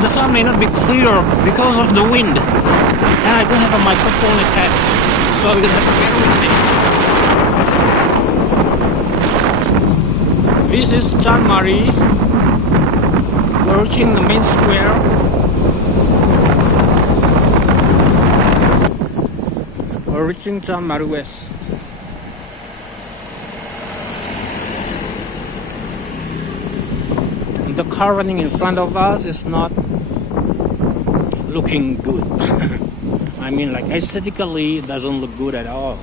the sound may not be clear because of the wind. And I don't have a microphone attached, so you have to bear with me. This is John Marie. We're reaching the main square. We're reaching John Marie West. The car running in front of us is not looking good. I mean, like, aesthetically, it doesn't look good at all.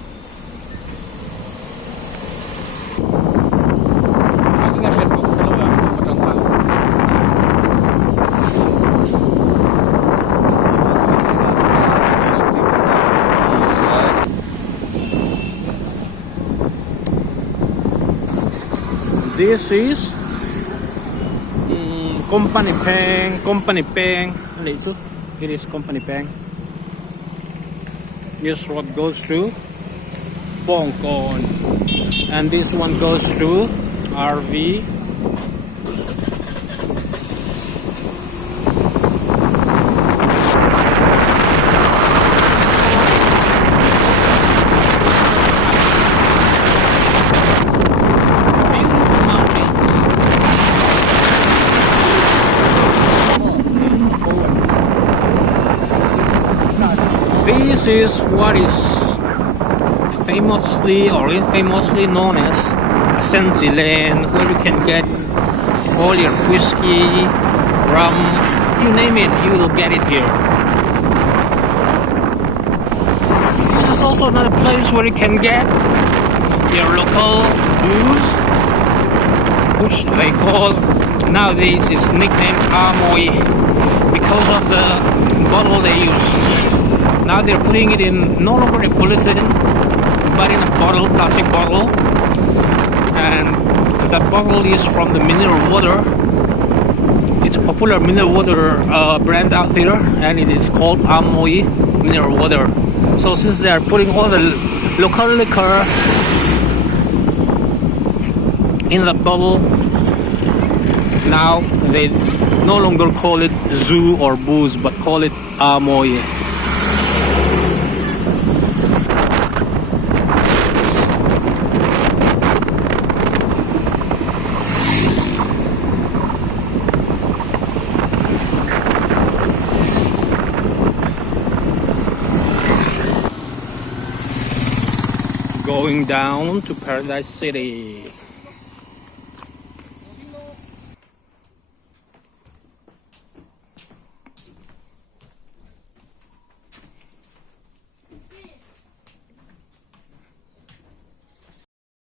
This is Company Peng. It is Company Peng. This road goes to Bong Kon, and this one goes to RV. This is what is famously or infamously known as Sensi Lane, where you can get all your whiskey, rum, you name it, you will get it here. This is also another place where you can get your local booze, which they call nowadays is nicknamed Amoy because of the bottle they use. Now they're putting it in no longer in polyethylene, but in a bottle, plastic bottle, and that bottle is from the mineral water. It's a popular mineral water brand out there, and it is called Amoy mineral water. So since they are putting all the local liquor in the bottle, now they no longer call it zoo or booze, but call it Amoy. Going down to Paradise City.